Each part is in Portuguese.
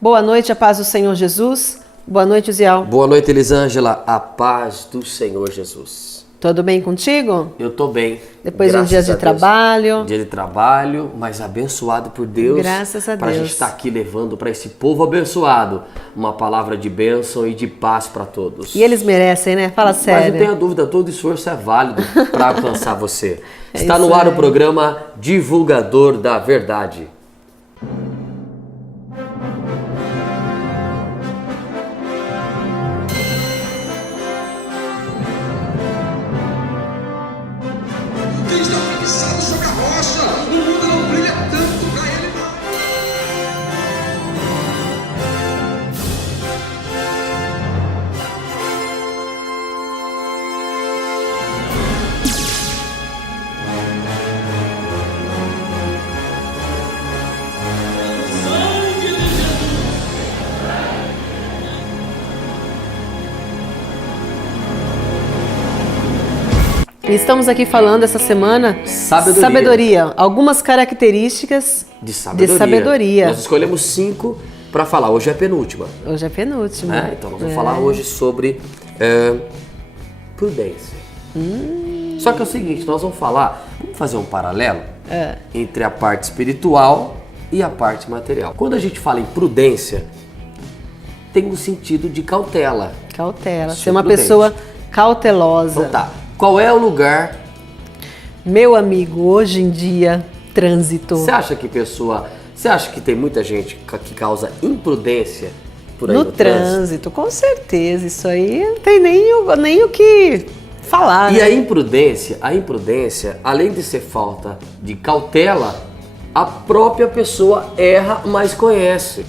Boa noite, a paz do Senhor Jesus. Boa noite, Zial. Boa noite, Elisângela. A paz do Senhor Jesus. Tudo bem contigo? Eu tô bem. Depois de um dia de trabalho. Dia de trabalho, mas abençoado por Deus. Graças a Deus. Pra gente estar aqui levando para esse povo abençoado uma palavra de bênção e de paz para todos. E eles merecem, né? Fala sério. Mas não tenha dúvida, todo esforço é válido para alcançar você. Está no isso ar aí. o programa Divulgador da Verdade. Quem está preguiçado sobre a rocha, o mundo não brilha tanto pra ele não. Estamos aqui falando essa semana Sabedoria. Algumas características De sabedoria. Nós escolhemos 5 para falar. Hoje é a penúltima. Hoje é penúltimo. Né? Então nós vamos falar hoje sobre prudência. Só que é o seguinte, nós vamos fazer um paralelo entre a parte espiritual e a parte material. Quando a gente fala em prudência, tem um sentido de cautela. Cautela. Ser Ser uma prudente. pessoa cautelosa. Então tá, qual é o lugar? Meu amigo, hoje em dia, trânsito. Você acha que tem muita gente que causa imprudência por aí No trânsito, com certeza. Isso aí não tem nem o que falar. E né? a imprudência, além de ser falta de cautela, a própria pessoa erra, mas conhece.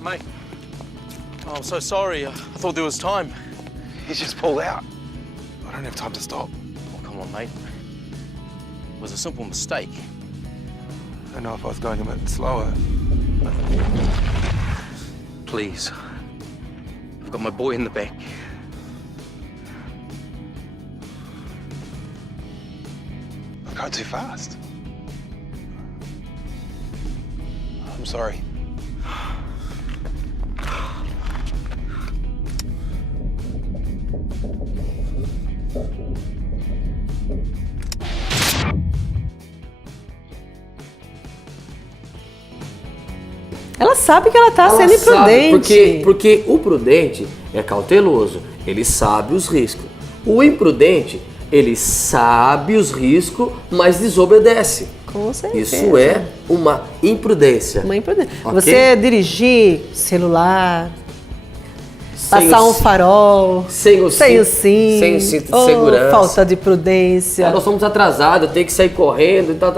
Mate, oh, I'm so sorry. I thought there was time. He's just pulled out. I don't have time to stop. Oh, come on, mate. It was a simple mistake. I don't know if I was going a bit slower. Please. I've got my boy in the back. I'm going too fast. I'm sorry. Ela sabe que ela tá Ela sendo sabe, imprudente. porque o prudente é cauteloso, ele sabe os riscos. O imprudente, ele sabe os riscos, mas desobedece. Com certeza. Isso é uma imprudência. Uma imprudência. Ok? Você dirigir celular, Sem passar o- um farol, sem o sem o cinto, sem o cinto de oh, segurança. falta de prudência. Nós somos atrasados, eu tenho que sair correndo e tal.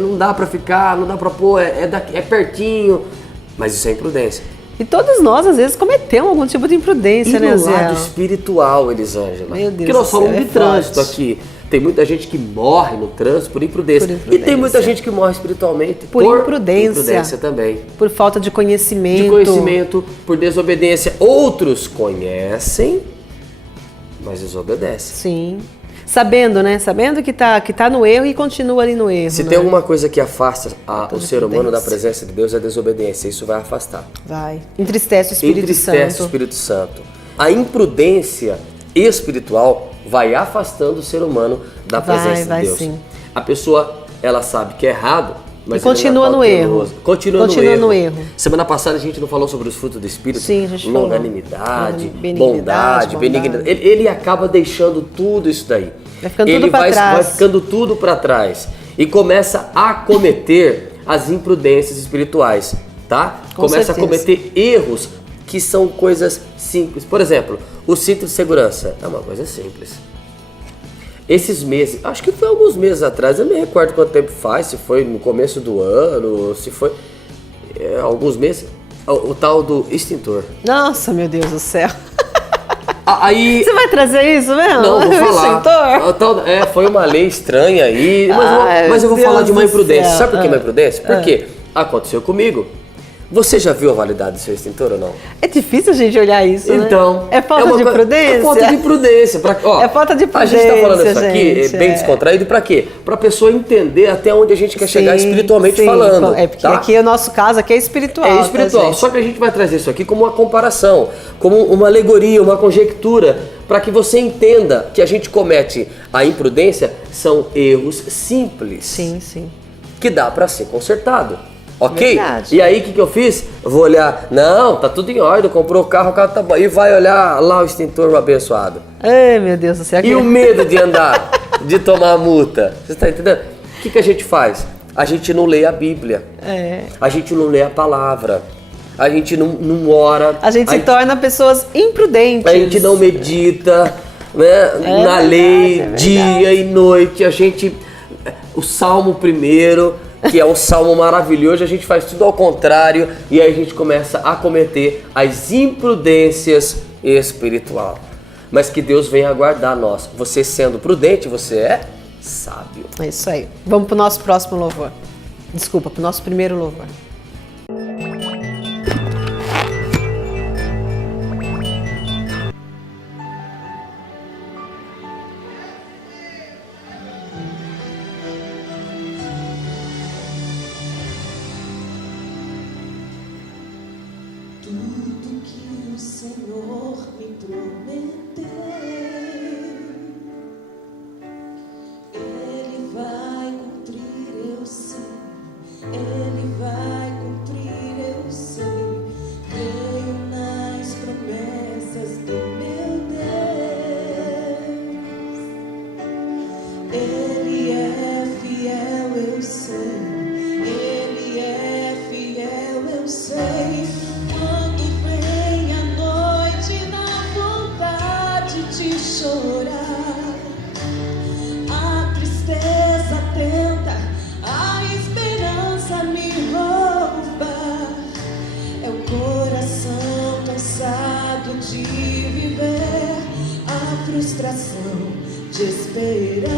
Não dá pra ficar, não dá pra pôr, é pertinho. Mas isso é imprudência. E todos nós, às vezes, cometemos algum tipo de imprudência, E né, no Zé? lado espiritual, Elisângela? Meu Deus Porque nós do céu, falamos é de trânsito forte. aqui. Tem muita gente que morre no trânsito por imprudência. Por imprudência. E tem muita gente que morre espiritualmente Por imprudência. imprudência também. Por falta de conhecimento. De conhecimento, por desobediência. Outros conhecem, mas desobedecem. Sim. Sabendo, né? Sabendo que tá no erro e continua ali no erro. Se né? tem alguma coisa que afasta o de ser humano da prudência. presença de Deus, é a desobediência. Isso vai afastar. Vai. Entristece o Espírito Entristece Santo. o Espírito Santo. A imprudência espiritual vai afastando o ser humano da presença Vai de Deus. sim. A pessoa, ela sabe que é errado, mas E continua ele não no é erro. cauteloso. Continua Continua no no erro. erro. Semana passada a gente não falou sobre os frutos do Espírito? Sim, a gente falou. Longanimidade, Benignidade, bondade, benignidade. Ele acaba deixando tudo isso daí. Vai ficando Ele tudo pra vai trás. ficando tudo para trás e começa a cometer as imprudências espirituais, tá? Com Começa certeza. a cometer erros que são coisas simples. Por exemplo, o cinto de segurança é uma coisa simples. Esses meses, acho que foi alguns meses atrás, eu não me recordo quanto tempo faz, se foi no começo do ano, se foi alguns meses, o tal do extintor. Nossa, meu Deus do céu. Aí, Você vai trazer isso mesmo? não, vou O falar. extintor? O tal- foi uma lei estranha aí, Ai, mas eu vou Deus falar de uma do imprudência. céu. Sabe por que uma imprudência? Porque Aconteceu comigo. Você já viu a validade do seu extintor ou não? É difícil a gente olhar isso, Então, né? É falta de prudência? É falta de prudência. É falta de A gente tá falando prudência, isso aqui gente, bem descontraído pra quê? Pra pessoa entender até onde a gente quer chegar espiritualmente falando. É porque tá? aqui o nosso caso aqui é espiritual. É espiritual, tá, gente? só que a gente vai trazer isso aqui como uma comparação, como uma alegoria, uma conjectura, para que você entenda que a gente comete a imprudência são erros simples. Sim, sim. Que dá para ser consertado. Ok? Verdade. E aí o que eu fiz? Eu vou olhar, não, tá tudo em ordem, comprou o carro tá bom. E vai olhar lá o extintor abençoado. Ai, meu Deus do céu. E o medo de andar, de tomar a multa. Você está entendendo? O que a gente faz? A gente não lê a Bíblia. A gente não lê a palavra. A gente não ora. A gente se torna pessoas imprudentes. A gente não medita, né, na lei, dia e noite. A gente... O Salmo primeiro, que é um salmo maravilhoso, a gente faz tudo ao contrário e aí a gente começa a cometer as imprudências espiritual. Mas que Deus venha aguardar nós. Você sendo prudente, você é sábio. É isso aí. Vamos pro nosso próximo louvor. Desculpa, pro nosso primeiro louvor. Tudo que o Senhor me prometeu, Ele vai cumprir, eu sei. Ele vai cumprir, eu sei. Creio nas promessas do meu Deus. Ele é fiel, eu sei. Ele é fiel, eu sei. Quando vem a noite, dá vontade de chorar. A tristeza tenta, a esperança me rouba. É o coração cansado de viver, a frustração de esperar.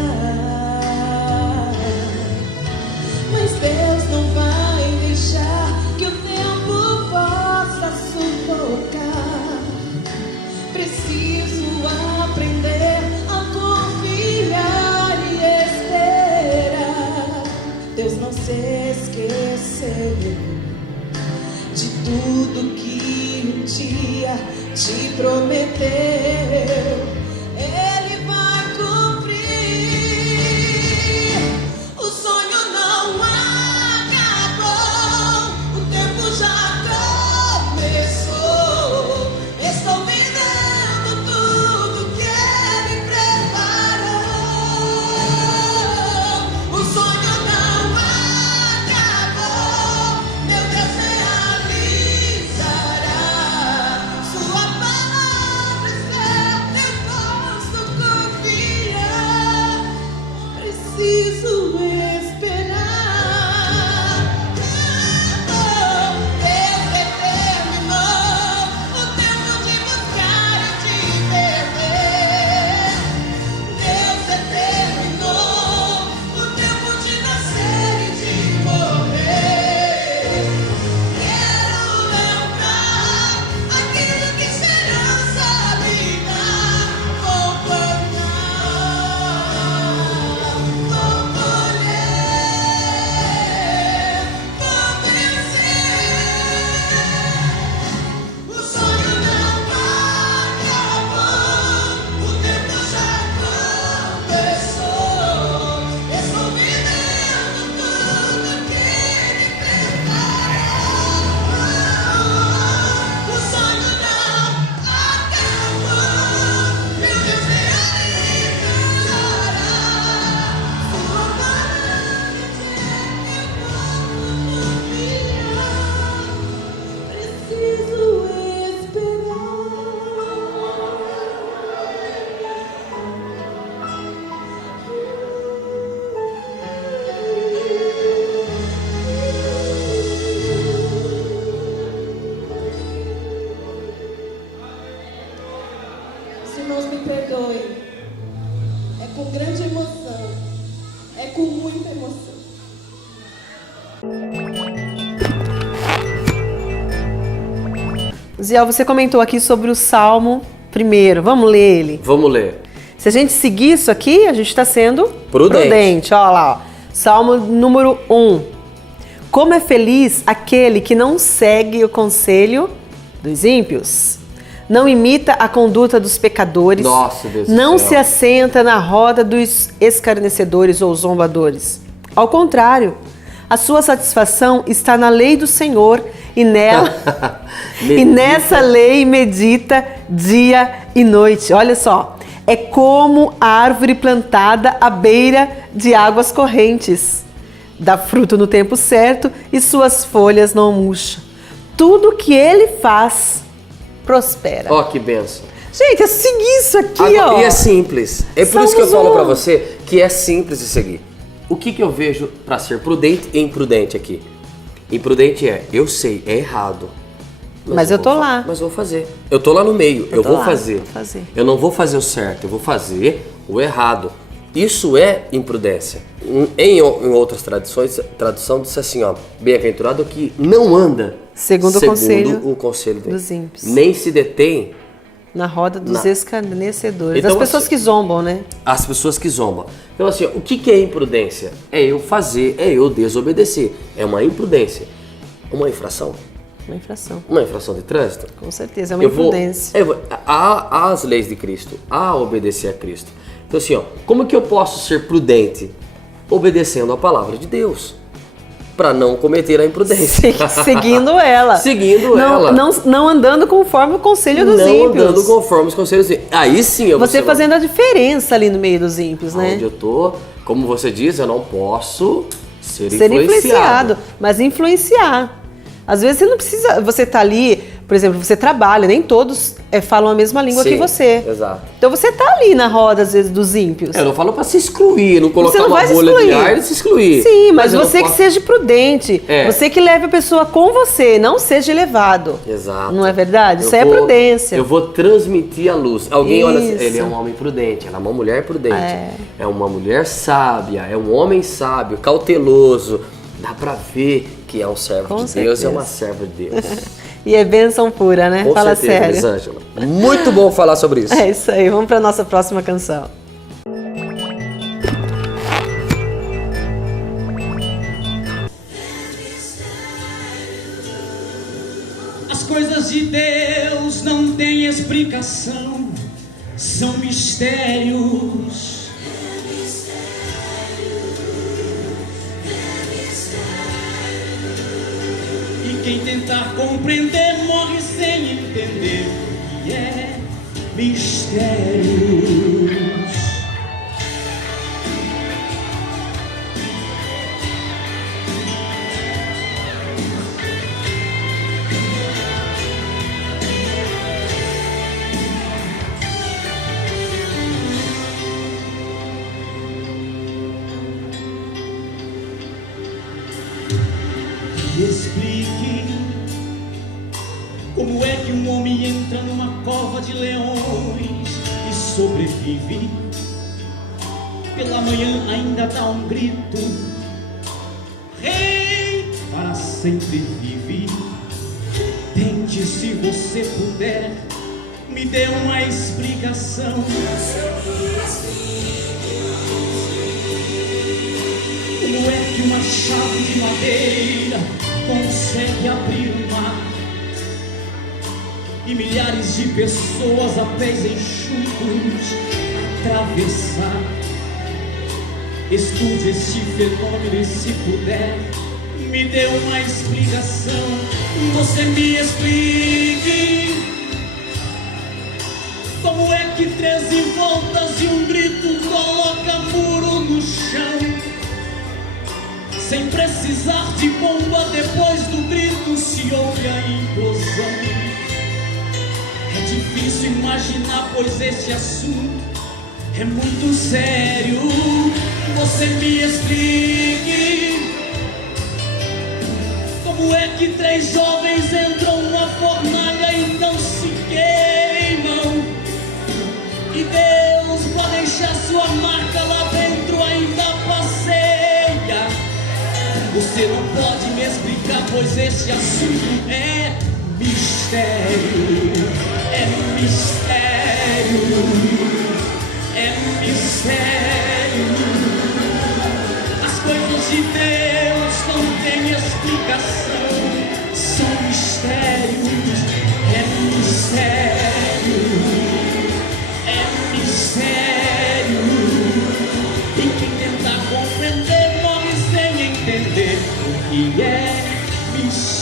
Mas Deus não vai deixar que o tempo possa sufocar. Preciso aprender a confiar e esperar. Deus não se esqueceu de tudo que um dia te prometeu. Ele vai cumprir. O sonho não acabou, o tempo já começou. Estou vivendo tudo que Ele preparou. O sonho não acabou, meu Deus realizará. Sua palavra é certa, eu posso confiar. Preciso esperar. Deus determinou o tempo de buscar e de perder. Deus determinou o tempo de nascer e de morrer. Quero lembrar aquilo que esperança me dá. Vou plantar, vou colher, vou vencer. O sonho não acabou, o tempo já começou. Estou vivendo tudo que Ele preparou. O sonho não acabou, meu Deus realizará. Sua palavra eu posso confiar. Preciso esperar. Os irmãos me perdoem. É com grande emoção. É com muita emoção. Ziel, você comentou aqui sobre o Salmo 1. Vamos ler ele. Vamos ler. Se a gente seguir isso aqui, a gente está sendo Prudente. Olha lá, ó. Salmo número 1. Como é feliz aquele que não segue o conselho dos ímpios, não imita a conduta dos pecadores, Nossa, Deus do não céu. se assenta na roda dos escarnecedores ou zombadores. Ao contrário, a sua satisfação está na lei do Senhor e nela e nessa lei medita dia e noite. Olha só, é como a árvore plantada à beira de águas correntes. Dá fruto no tempo certo e suas folhas não murcham. Tudo que ele faz prospera. Ó, que benção. Gente, é seguir isso aqui, Agora, ó. e é simples. É por isso que eu Salmos falo pra 1. você que é simples de seguir. O que eu vejo pra ser prudente e imprudente aqui? Imprudente é, eu sei, é errado. Mas eu tô vou lá. Mas eu vou fazer. Eu tô lá no meio, eu tô vou lá, fazer. vou fazer. Eu não vou fazer o certo, eu vou fazer o errado. Isso é imprudência. Em outras tradução diz assim, ó, bem-aventurado que não anda Segundo o conselho dos ímpios. nem se detém Na roda dos escarnecedores. Então, Das pessoas assim, que zombam, né? as pessoas que zombam. Então assim, ó, o que é imprudência? É eu fazer, é eu desobedecer. É uma imprudência. Uma infração? Uma infração. Uma infração de trânsito? Com certeza, é uma imprudência. Há as leis de Cristo, há obedecer a Cristo. Então assim, ó, como que eu posso ser prudente? Obedecendo a palavra de Deus, para não cometer a imprudência. Seguindo ela. Seguindo não, ela. Não andando conforme o conselho dos Não ímpios. andando conforme os conselhos. Aí sim eu vou Você ser fazendo a diferença ali no meio dos ímpios, né? onde eu tô, como você diz, eu não posso ser Ser influenciado, mas influenciar. Às vezes você não precisa, você tá ali, por exemplo, você trabalha, nem todos falam a mesma língua Sim, que você. exato. Então você tá ali na roda, às vezes, dos ímpios. Eu não falo para se excluir, não colocar Você não uma vai se bolha de excluir. ar e se excluir. Sim, mas eu não você que posso- seja prudente. É. Você que leve a pessoa com você, não seja elevado. Exato. Não é verdade? Isso Eu aí vou- é prudência. Eu vou transmitir a luz. Alguém olha assim, Isso. ele é um homem prudente, ela é uma mulher prudente. É. É uma mulher sábia, é um homem sábio, cauteloso. Dá pra ver que é um servo Com de Deus, é certeza. uma serva de Deus. E é bênção pura, né? Com Fala certeza, sério. Elisângela. Muito bom falar sobre isso. É isso aí, vamos para nossa próxima canção. As coisas de Deus não têm explicação, são mistérios. E quem tentar compreender morre sem entender o que é mistérios. Me explique como é que um homem entra numa cova de leões e sobrevive. Pela manhã ainda dá um grito, rei para sempre vive. Tente, se você puder, me dê uma explicação. Como é que uma chave de madeira consegue abrir o mar e milhares de pessoas a pés enxutos atravessar? Estude este fenômeno e, se puder, me dê uma explicação. Você me explique como é que 13 voltas e um grito coloca muro no chão. Sem precisar de bomba, depois do grito se ouve a implosão. É difícil imaginar, pois este assunto é muito sério. Você me explique como é que 3 jovens entram numa fornalha e não se queimam, e Deus, para deixar sua marca lá dentro, ainda passeia. Você não pode me explicar, pois esse assunto é mistério, é mistério, é mistério. As coisas de Deus não têm explicação, são mistérios, é mistério, é mistério. E quem tentar compreender morre sem entender o que é mistério.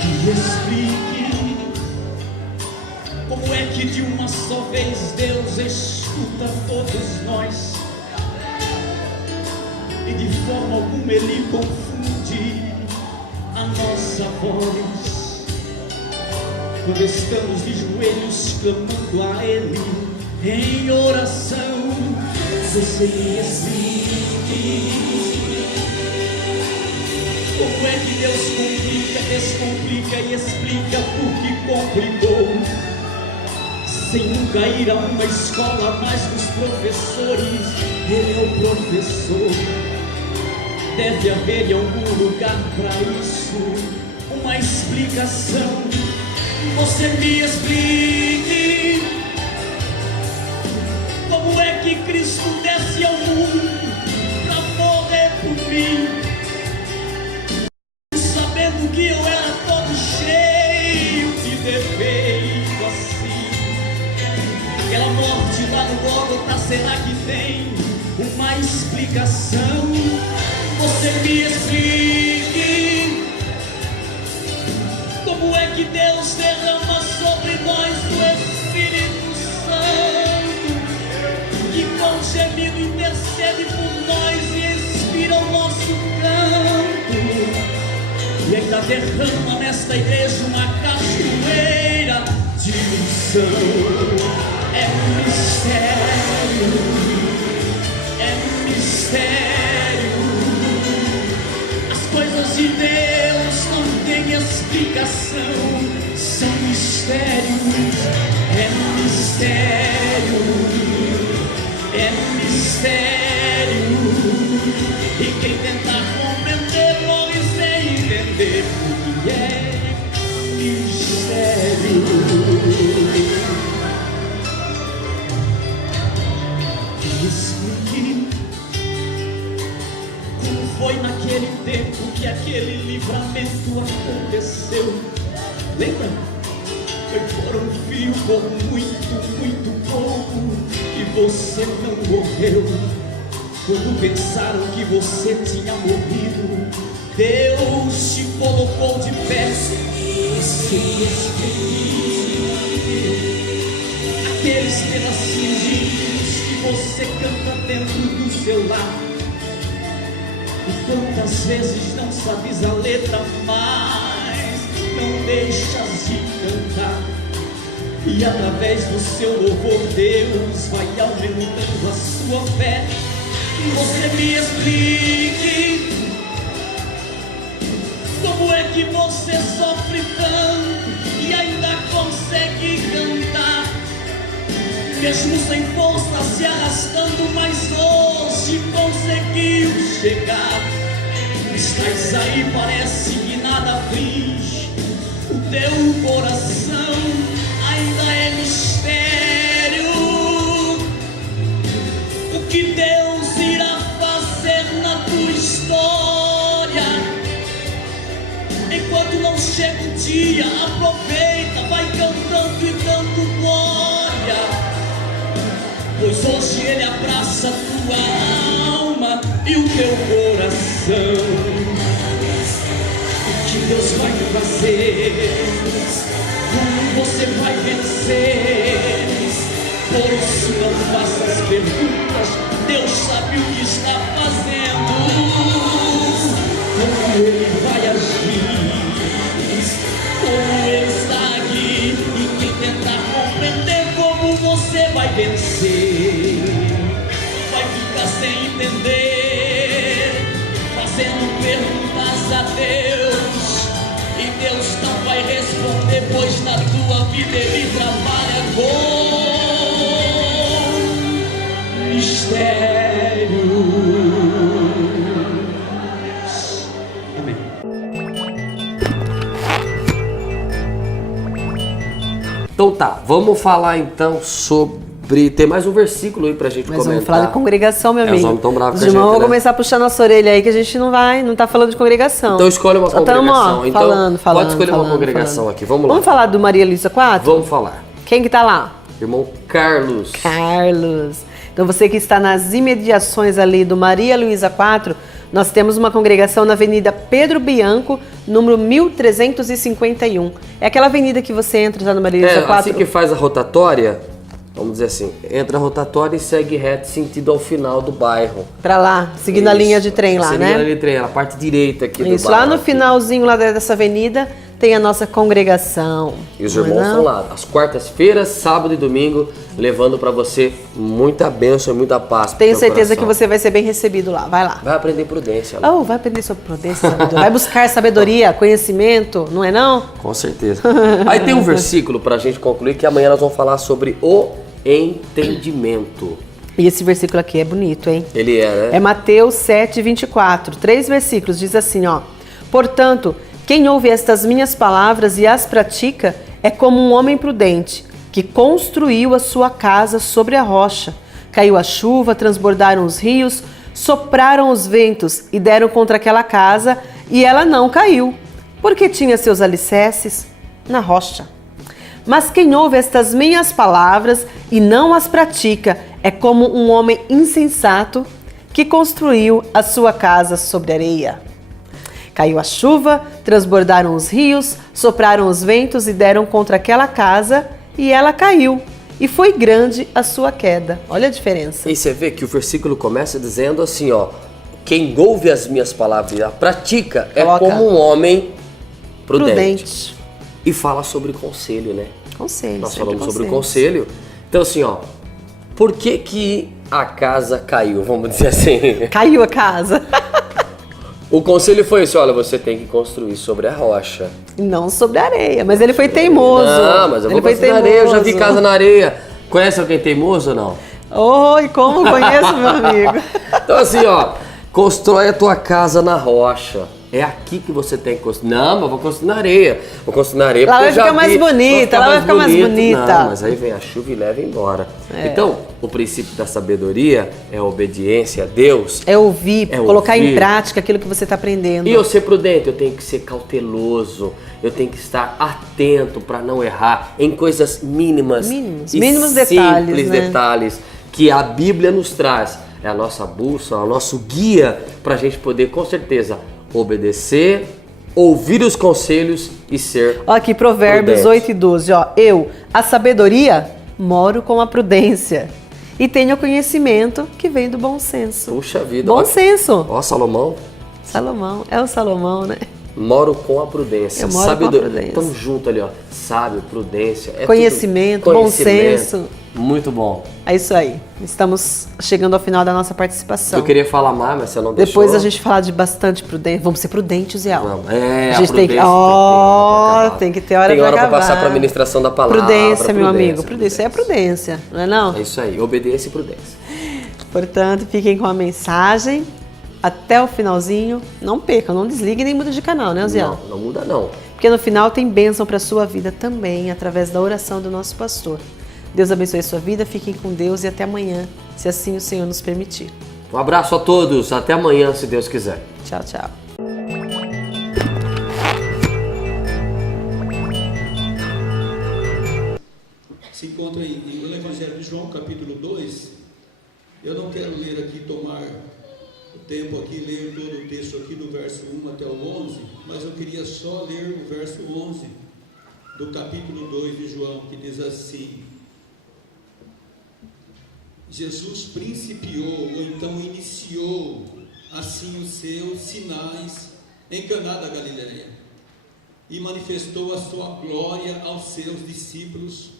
Que explique como é que de uma só vez Deus escuta todos nós e de forma alguma Ele confunde a nossa voz quando estamos de joelhos clamando a Ele em oração. Você me explique como é que Deus complica, descomplica e explica por que complicou, sem nunca ir a uma escola mais dos professores. Ele é o professor. Deve haver em algum lugar para isso uma explicação. Você me explique como é que Cristo desce ao mundo para morrer por mim, sabendo que eu era todo cheio de defeito assim. Aquela morte lá no Gólgota, será que tem uma explicação? Você me explique como é que Deus derrama sobre nós o Espírito Santo, que com gemido intercede por nós e inspira o nosso canto, e ainda derrama nesta igreja uma cachoeira de unção. É um mistério, é um mistério. As coisas de Deus não têm explicação, são mistérios. É um mistério, é um mistério. E quem tentar compreender morre sem entender o que é mistério. Explique como foi naquele tempo que aquele livramento aconteceu. Lembra? Foi por um fio, por muito, muito pouco, que você não morreu. Quando pensaram que você tinha morrido, Deus te colocou de pé. Sem aqueles pedacinhos de hinos que você canta dentro do seu lar, e quantas vezes não sabes a letra, mas não deixas de cantar, e através do seu louvor Deus vai aumentando a sua fé. E você me explique como é que você sofre tanto e ainda consegue cantar, mesmo sem força, se arrastando, mas hoje conseguiu chegar. Estás aí, parece que nada aflige o teu coração, ainda é mistério o que Deus irá fazer na tua história. Enquanto não chega o dia, aproveita, vai cantando e dando glória, pois hoje Ele abraça a tua alma e o teu coração. O que Deus vai fazer, como você vai vencer. Por isso não faças perguntas, Deus sabe o que está fazendo, como Ele vai agir, como Ele está aqui. E quem tentar compreender como você vai vencer, vai ficar sem entender, fazendo perguntas a Deus, e Deus não vai responder, pois na tua vida Ele trabalha com mistério. sério. Amém. Então tá, vamos falar então sobre... Tem mais um versículo aí pra gente Mas comentar. vamos falar de congregação, meu Os amigo. homens tão bravos Os com a irmãos gente, vão né? começar a puxar nossa orelha aí, que a gente não tá falando de congregação. Então escolhe uma Só congregação. tamo, ó, Então, falando. pode escolher uma congregação aqui, vamos lá. Vamos falar do Maria Luísa 4? Vamos falar. Quem que tá lá? Irmão Carlos. Carlos. Então você que está nas imediações ali do Maria Luísa 4, nós temos uma congregação na Avenida Pedro Bianco, número 1351. É aquela avenida que você entra já no Maria Luísa 4. Assim que faz a rotatória, vamos dizer assim, entra a rotatória e segue reto sentido ao final do bairro. Pra lá, seguindo a linha de trem lá, seguindo né? a linha de trem, a parte direita aqui do Isso, bairro. lá no aqui. finalzinho lá dessa avenida tem a nossa congregação. E os não é irmãos não? estão lá, às quartas-feiras, sábado e domingo, levando pra você muita bênção e muita paz. pro Tenho teu certeza coração. que você vai ser bem recebido lá. Vai lá. Vai aprender prudência. Lá. Oh, vai aprender sobre prudência, sabedoria. Vai buscar sabedoria, conhecimento, não é não? Com certeza. Aí tem um versículo pra gente concluir que amanhã nós vamos falar sobre o entendimento. E esse versículo aqui é bonito, hein? Ele é, né? É Mateus 7, 24. 3 versículos, diz assim, ó. Portanto, quem ouve estas minhas palavras e as pratica é como um homem prudente, que construiu a sua casa sobre a rocha. Caiu a chuva, transbordaram os rios, sopraram os ventos e deram contra aquela casa, e ela não caiu, porque tinha seus alicerces na rocha. Mas quem ouve estas minhas palavras e não as pratica é como um homem insensato que construiu a sua casa sobre areia. Caiu a chuva, transbordaram os rios, sopraram os ventos e deram contra aquela casa, e ela caiu. E foi grande a sua queda. Olha a diferença. E você vê que o versículo começa dizendo assim, ó. Quem ouve as minhas palavras e a pratica Coloca. é como um homem prudente. Prudente. E fala sobre conselho, né? Conselho. Nós sempre falamos sobre conselhos. conselho. Então assim, ó. Por que a casa caiu? Vamos dizer assim. Caiu a casa. O conselho foi esse, olha, você tem que construir sobre a rocha. Não sobre a areia, mas ele foi teimoso. Não, mas eu ele vou construir na areia, eu já vi casa na areia. Conhece alguém teimoso ou não? Oi, como conheço, meu amigo? Então assim, ó, constrói a tua casa na rocha. É aqui que você tem que construir. Não, mas eu vou construir na areia. Vou construir na areia Lá porque vai eu já ficar mais vi. bonita, lá vai ficar mais bonita. Não, mas aí vem a chuva e leva embora. Então, o princípio da sabedoria é a obediência a Deus. É ouvir, É colocar ouvir. em prática aquilo que você está aprendendo. E eu ser prudente, eu tenho que ser cauteloso, eu tenho que estar atento para não errar em coisas mínimas. Mínimos. E Mínimos detalhes, simples né? detalhes que a Bíblia nos traz. É a nossa bússola, é o nosso guia para a gente poder, com certeza, obedecer, ouvir os conselhos e ser Ó, aqui, Provérbios prudente. 8 e 12. Ó, eu, a sabedoria, moro com a prudência e tenho o conhecimento que vem do bom senso. Puxa vida. Bom ó, senso. Ó, Salomão, Salomão, é o Salomão, né? moro com a prudência. Eu moro com a prudência. Estamos juntos ali, ó. Sábio, prudência. É Conhecimento, tudo, bom senso. Muito bom. É isso aí. Estamos chegando ao final da nossa participação. Eu queria falar mais, mas você não deixou. Depois a gente falar de bastante prudência. Vamos ser prudentes, Zé. Vamos. É, a gente tem que. prudência Ó, tem que ter hora Tem pra hora pra acabar. passar pra ministração da palavra. Prudência, meu amigo. Prudência é prudência, não é não? É isso aí, obediência e prudência. Portanto, fiquem com a mensagem até o finalzinho. Não percam, não desliguem nem mudem de canal, né, Zé? Não, não muda não. Porque no final tem bênção para a sua vida também, através da oração do nosso pastor. Deus abençoe a sua vida, fiquem com Deus e até amanhã, se assim o Senhor nos permitir. Um abraço a todos, até amanhã, se Deus quiser. Tchau, tchau. Se encontra no Evangelho de João, capítulo 2. Eu não quero ler aqui, tomar o tempo aqui, ler todo o texto aqui do verso 1 até o 11, mas eu queria só ler o verso 11 do capítulo 2 de João, que diz assim: Jesus principiou, ou então iniciou, assim os seus sinais em Caná da Galileia, e manifestou a sua glória aos seus discípulos,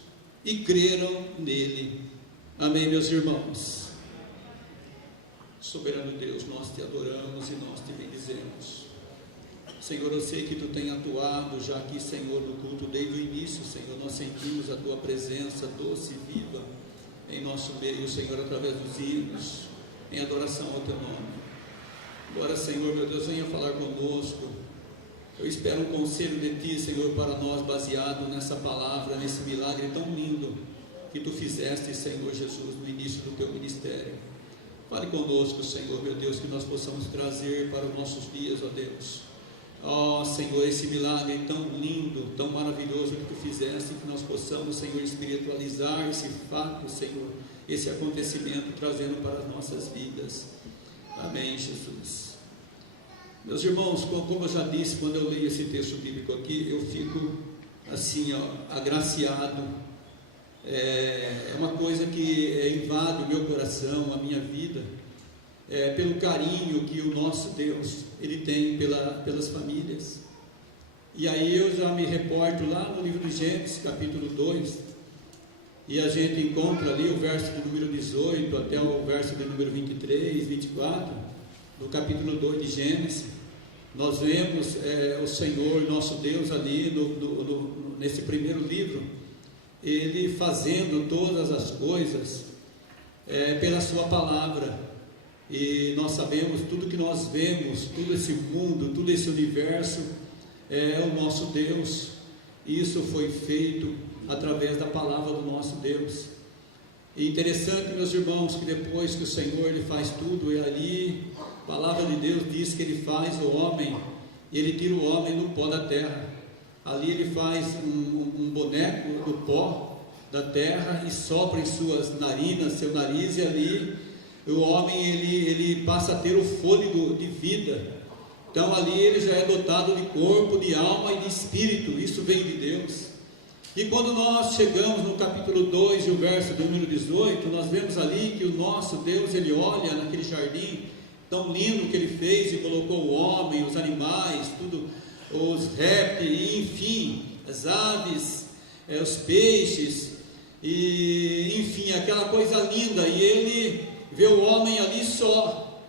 e creram nele. Amém, meus irmãos? Soberano Deus, nós te adoramos e nós te bendizemos. Senhor, eu sei que tu tem atuado já aqui, Senhor, no culto desde o início, Senhor. Nós sentimos a tua presença doce e viva em nosso meio, Senhor, através dos hinos, em adoração ao Teu nome. Agora, Senhor, meu Deus, venha falar conosco. Eu espero um conselho de Ti, Senhor, para nós, baseado nessa palavra, nesse milagre tão lindo que Tu fizeste, Senhor Jesus, no início do Teu ministério. Fale conosco, Senhor, meu Deus, que nós possamos trazer para os nossos dias, ó Deus. Ó Senhor, esse milagre tão lindo, tão maravilhoso que Tu fizeste, que nós possamos, Senhor, espiritualizar esse fato, Senhor, esse acontecimento, trazendo para as nossas vidas. Amém, Jesus. Meus irmãos, como eu já disse, quando eu leio esse texto bíblico aqui, eu fico assim, ó, agraciado. É uma coisa que invade o meu coração, a minha vida, pelo carinho que o nosso Deus Ele tem pelas famílias. E aí eu já me reporto lá no livro de Gênesis, capítulo 2, e a gente encontra ali o verso do número 18 até o verso do número 23, 24, do capítulo 2 de Gênesis. Nós vemos o Senhor, nosso Deus, ali nesse primeiro livro, Ele fazendo todas as coisas pela sua palavra. E nós sabemos, tudo que nós vemos, todo esse mundo, todo esse universo, é o nosso Deus. Isso foi feito através da palavra do nosso Deus. E interessante, meus irmãos, que depois que o Senhor Ele faz tudo, e ali a palavra de Deus diz que Ele faz o homem, Ele tira o homem do pó da terra. Ali Ele faz um boneco do pó da terra e sopra em suas narinas, seu nariz, e ali o homem ele passa a ter o fôlego de vida. Então ali ele já é dotado de corpo, de alma e de espírito. Isso vem de Deus. E quando nós chegamos no capítulo 2 e o verso do número 18, nós vemos ali que o nosso Deus, Ele olha naquele jardim tão lindo que Ele fez e colocou o homem, os animais, tudo, os répteis, enfim, as aves, os peixes, e enfim, aquela coisa linda. E Ele vê o homem ali só,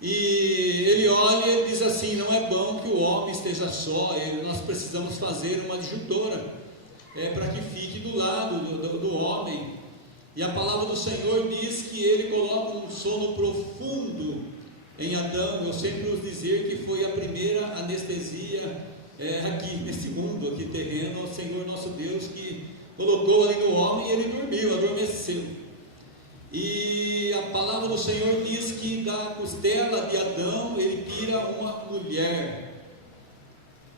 e Ele olha e diz assim: não é bom que o homem esteja só, nós precisamos fazer uma adjutora, para que fique do lado do homem. E a palavra do Senhor diz que Ele coloca um sono profundo em Adão. Eu sempre vos dizer que foi a primeira anestesia aqui nesse mundo, aqui terreno, o Senhor nosso Deus que colocou ali no homem, e ele dormiu, adormeceu. E a palavra do Senhor diz que da costela de Adão Ele tira uma mulher.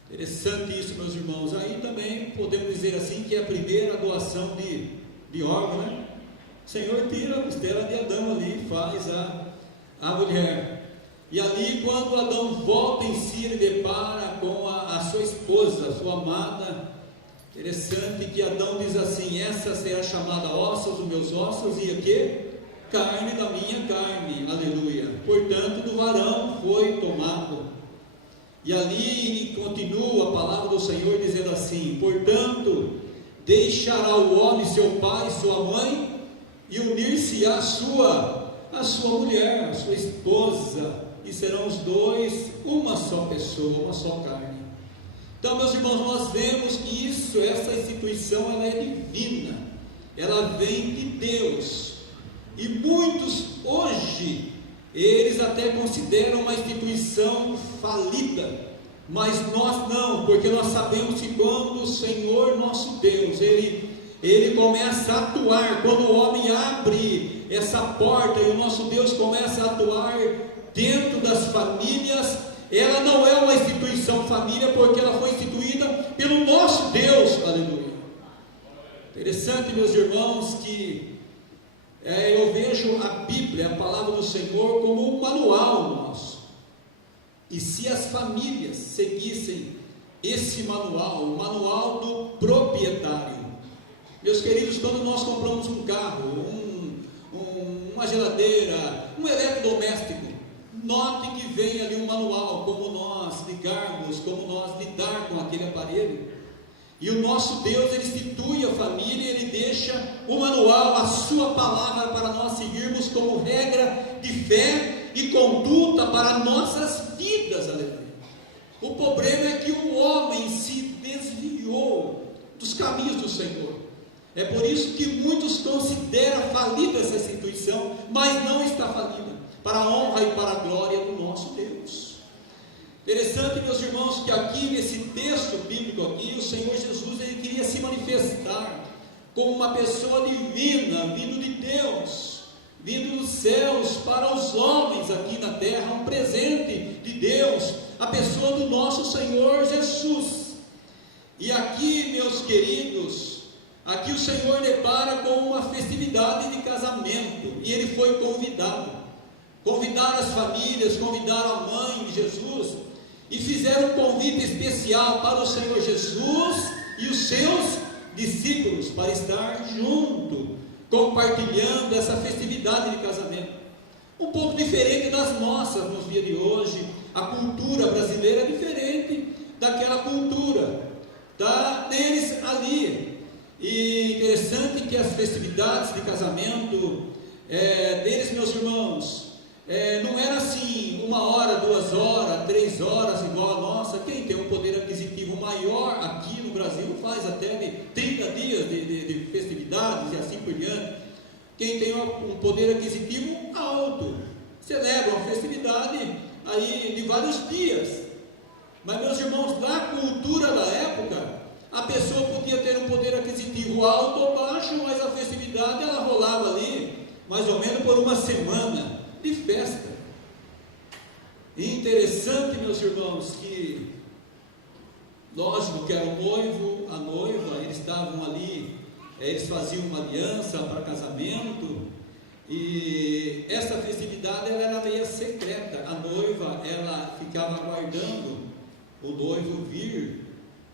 Interessante isso, meus irmãos. Aí também podemos dizer assim que é a primeira doação de órgão, né? O Senhor tira a costela de Adão ali, faz a mulher. E ali, quando Adão volta em si, ele depara com a sua esposa, a sua amada. Interessante que Adão diz assim: essa será chamada ossos dos meus ossos e o quê? Carne da minha carne. Aleluia. Portanto, do varão foi tomado. E ali continua a palavra do Senhor dizendo assim: portanto, deixará o homem seu pai e sua mãe, e unir-se à sua mulher, a sua esposa, e serão os dois uma só pessoa, uma só carne. Então, meus irmãos, nós vemos que essa instituição, ela é divina, ela vem de Deus. E muitos hoje, eles até consideram uma instituição falida, mas nós não, porque nós sabemos que quando o Senhor nosso Deus, Ele começa a atuar, quando o homem abre essa porta e o nosso Deus começa a atuar dentro das famílias, ela não é uma instituição família, porque ela foi instituída pelo nosso Deus, aleluia. Interessante, meus irmãos, que eu vejo a Bíblia, a palavra do Senhor, como um manual nosso. E se as famílias seguissem esse manual, o manual do proprietário, meus queridos, quando nós compramos um carro, uma geladeira, um eletrodoméstico, note que vem ali um manual, como nós ligarmos, como nós lidar com aquele aparelho. E o nosso Deus, Ele institui a família, Ele deixa o manual, a sua palavra para nós seguirmos como regra de fé e conduta para nossas vidas, aleluia. O problema é que o homem se desviou dos caminhos do Senhor. É por isso que muitos consideram falida essa instituição, mas não está falida, para a honra e para a glória do nosso Deus. Interessante, meus irmãos, que aqui nesse texto bíblico aqui, o Senhor Jesus, ele queria se manifestar como uma pessoa divina, vindo de Deus, vindo dos céus para os homens aqui na terra, um presente de Deus, a pessoa do nosso Senhor Jesus. E aqui, meus queridos, aqui o Senhor depara com uma festividade de casamento, e ele foi convidaram as famílias, convidaram a mãe de Jesus, e fizeram um convite especial para o Senhor Jesus e os seus discípulos, para estar junto, compartilhando essa festividade de casamento, um pouco diferente das nossas nos dias de hoje. A cultura brasileira é diferente daquela cultura deles ali. E interessante que as festividades de casamento deles, meus irmãos, não era assim 1 hora, 2 horas, 3 horas igual a nossa. Quem tem um poder aquisitivo maior aqui no Brasil faz até de 30 dias de festividades e assim por diante. Quem tem um poder aquisitivo alto celebra uma festividade aí de vários dias. Mas, meus irmãos, na cultura da época, a pessoa podia ter um poder aquisitivo alto ou baixo, mas a festividade ela rolava ali mais ou menos por 1 semana de festa. E interessante, meus irmãos, que lógico que era o noivo, a noiva, eles estavam ali, eles faziam uma aliança para casamento, e essa festividade ela era meio secreta. A noiva ela ficava aguardando o noivo vir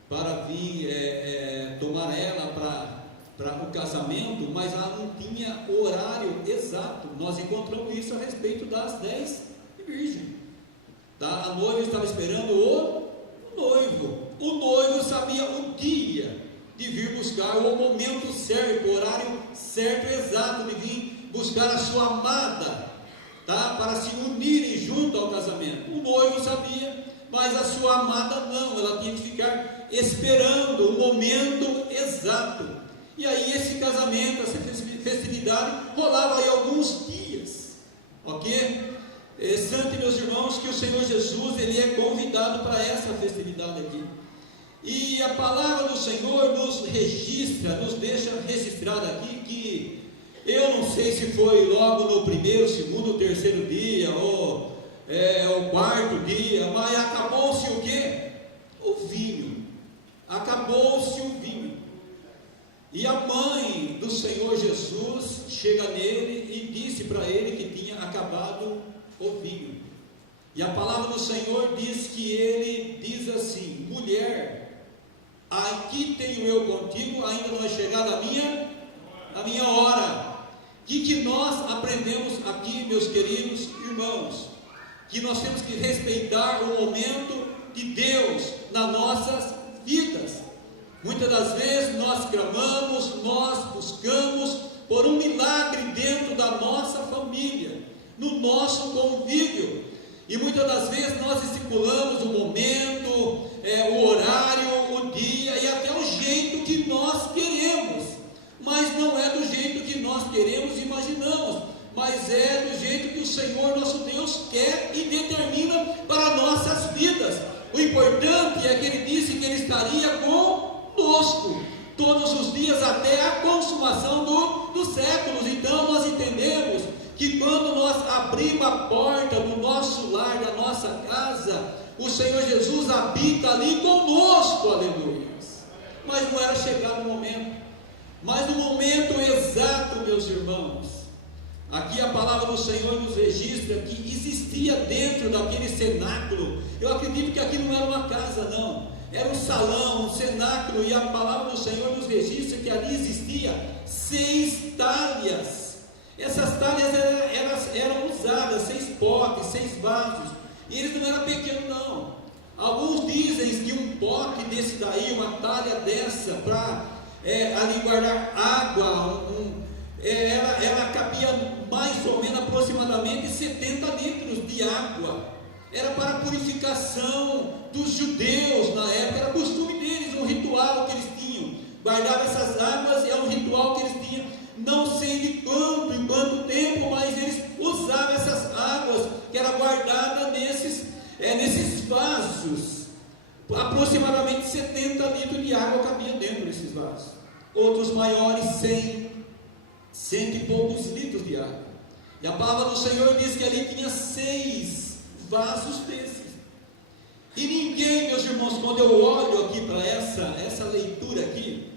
para vir tomar ela para o casamento, mas ela não tinha o horário exato. Nós encontramos isso a respeito das 10 virgens. A noiva estava esperando o noivo. O noivo sabia o dia de vir buscar, o momento certo, o horário certo, exato, de vir buscar a sua amada, para se unirem junto ao casamento. O noivo sabia, mas a sua amada não. Ela tinha que ficar esperando o momento exato. E aí esse casamento, essa festividade rolava aí alguns dias, ok? Interessante, meus irmãos, que o Senhor Jesus ele é convidado para essa festividade aqui. E a palavra do Senhor nos registra, nos deixa registrado aqui que eu não sei se foi logo no 1º, 2º, 3º dia ou o 4º dia, mas acabou-se o quê? O vinho. Acabou-se o vinho. E a mãe do Senhor Jesus chega nele e disse para ele que tinha acabado o vinho. E a palavra do Senhor diz que ele diz assim: mulher, aqui tenho eu contigo, ainda não é chegada a minha hora. Que nós aprendemos aqui, meus queridos irmãos, que nós temos que respeitar o momento de Deus nas nossas vidas. Muitas das vezes nós clamamos, nós buscamos por um milagre dentro da nossa família, no nosso convívio, e muitas das vezes nós estipulamos o momento, o horário, o dia e até o jeito que nós queremos, mas não é do jeito que nós queremos e imaginamos, mas é do jeito que o Senhor nosso Deus quer e determina para nossas vidas. O importante é que Ele disse que Ele estaria conosco todos os dias até a consumação dos séculos. Então nós entendemos que quando nós abrimos a porta do nosso lar, da nossa casa, o Senhor Jesus habita ali conosco, aleluia. Mas não era chegado o momento, mas no momento exato, meus irmãos, aqui a palavra do Senhor nos registra que existia dentro daquele cenáculo, eu acredito que aqui não era uma casa não, era um salão, um cenáculo, e a palavra do Senhor nos registra que ali existia 6 talhas. Essas talhas eram usadas, 6 potes, 6 vasos, e eles não eram pequenos não. Alguns dizem que um pote desse daí, uma talha dessa, para ali guardar água, ela cabia mais ou menos aproximadamente 70 litros de água. Era para a purificação dos judeus na época, era costume deles, um ritual que eles tinham guardava essas águas, é um ritual que eles tinham, não sei de quanto, em quanto tempo, mas eles usavam essas águas que era guardada nesses vasos. Aproximadamente 70 litros de água cabia dentro desses vasos. Outros maiores, 100 e poucos litros de água. E a palavra do Senhor diz que ali tinha 6 vasos desses. E ninguém, meus irmãos, quando eu olho aqui para essa leitura aqui,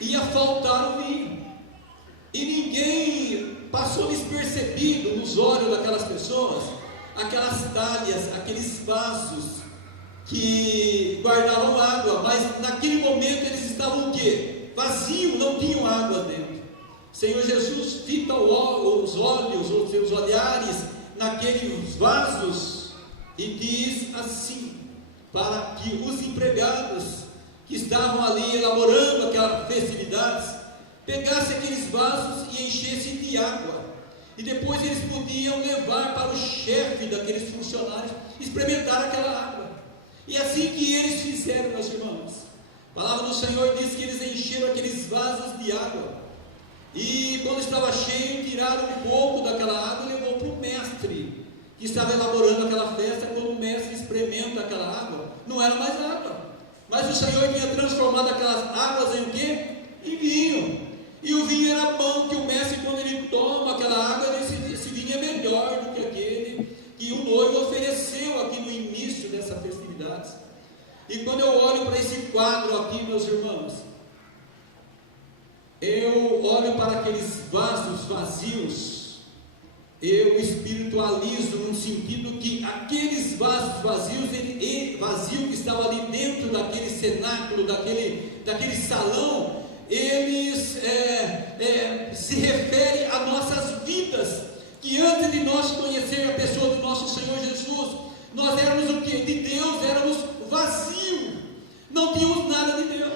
ia faltar o vinho. E ninguém passou despercebido nos olhos daquelas pessoas, aquelas talhas, aqueles vasos que guardavam água, mas naquele momento eles estavam o quê? Vazios, não tinham água dentro. Senhor Jesus fita os olhos, os seus olhares naqueles vasos e diz assim, para que os empregados que estavam ali elaborando aquelas festividades pegassem aqueles vasos e enchessem de água, e depois eles podiam levar para o chefe daqueles funcionários experimentar aquela água. E assim que eles fizeram, meus irmãos, a palavra do Senhor diz que eles encheram aqueles vasos de água, e quando estava cheio, tiraram um pouco daquela água e levou para o mestre que estava elaborando aquela festa. Quando o mestre experimenta aquela água, não era mais água, mas o Senhor tinha transformado aquelas águas em o quê? Em vinho. E o vinho era bom, que o mestre, quando ele toma aquela água, esse vinho é melhor do que aquele que o noivo ofereceu aqui no início dessa festividade. E quando eu olho para esse quadro aqui, meus irmãos, eu olho para aqueles vasos vazios, eu espiritualizo no sentido que aqueles vasos vazios, vazio que estava ali dentro daquele cenáculo, daquele salão, eles se referem a nossas vidas, que antes de nós conhecer a pessoa do nosso Senhor Jesus, nós éramos o que? De Deus, éramos vazios, não tínhamos nada de Deus.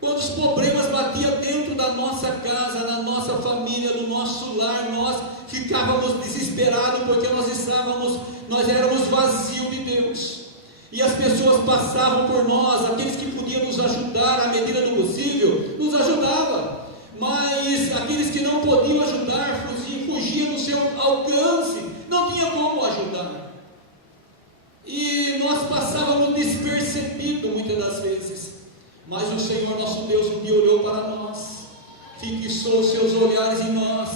Quando os problemas batiam dentro da nossa casa, na nossa família, no nosso lar, nós ficávamos desesperados, porque nós éramos vazios de Deus. E as pessoas passavam por nós, aqueles que podiam nos ajudar à medida do possível, nos ajudavam. Mas aqueles que não podiam ajudar, fugiam do seu alcance, não tinha como ajudar. E nós passávamos despercebidos muitas das vezes. Mas o Senhor nosso Deus um dia olhou para nós, fixou os seus olhares em nós,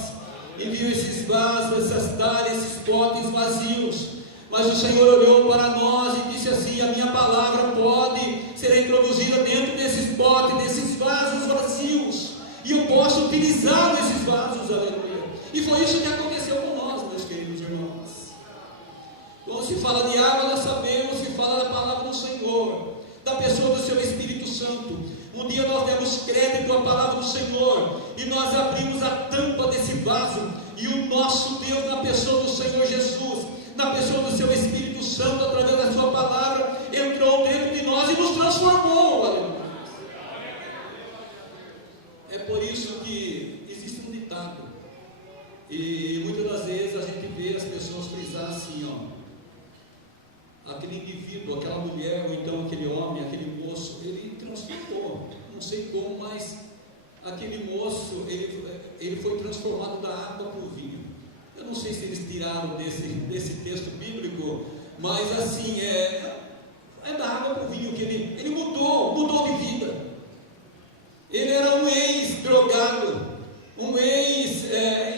e viu esses vasos, essas talhas, esses potes vazios. Mas o Senhor olhou para nós e disse assim: a minha palavra pode ser introduzida dentro desses potes, desses vasos vazios, e eu posso utilizar esses vasos, aleluia. E foi isso que aconteceu com nós, meus queridos irmãos. Quando se fala de água, nós sabemos, se fala da palavra do Senhor, da pessoa do seu Espírito Santo. Um dia nós demos crédito à palavra do Senhor, e nós abrimos a tampa desse vaso, e o nosso Deus, na pessoa do Senhor Jesus, na pessoa do seu Espírito Santo, através da sua palavra, entrou dentro de nós e nos transformou, aleluia. É por isso que existe um ditado, e muitas das vezes a gente vê as pessoas frisar assim, aquele indivíduo, aquela mulher, ou então aquele homem, aquele moço, ele transformou, não sei como, mas aquele moço, ele foi transformado da água para o vinho. Eu não sei se eles tiraram desse texto bíblico, mas assim, é da água para o vinho, que ele mudou de vida. Ele era um ex-drogado, um